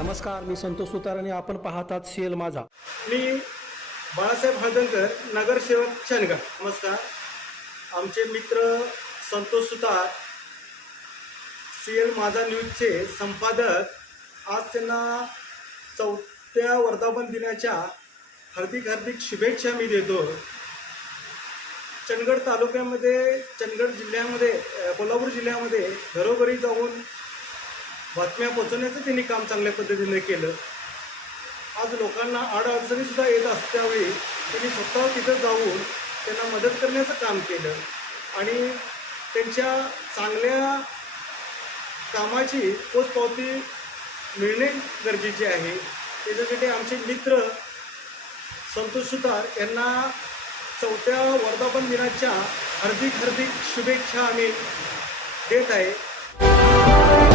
नमस्कार मी संतोष सुतार आणि आपण पाहतात सीएल माझा. मी बाळासाहेब हळदणकर नगरसेवक चंदगड नमस्कार. आमचे मित्र संतोष सुतार सी एल माझा न्यूजचे संपादक आज त्यांना चौथ्या वर्धापन दिनाच्या हार्दिक हार्दिक शुभेच्छा मी देतो. चंदगड तालुक्यामध्ये चंदगड जिल्ह्यामध्ये कोल्हापूर जिल्ह्यामध्ये घरोघरी जाऊन बातम्या पोचवण्याचं त्यांनी काम चांगल्या पद्धतीने केलं. आज लोकांना अडअडचणीसुद्धा येत असल्यावेळी त्यांनी स्वतः तिथं जाऊन त्यांना मदत करण्याचं काम केलं. आणि त्यांच्या चांगल्या कामाची पोचपावती मिळणे गरजेचे आहे. त्याच्यासाठी आमचे मित्र संतोष सुतार यांना चौथ्या वर्धापन दिनाच्या हार्दिक हार्दिक शुभेच्छा आम्ही देत आहे.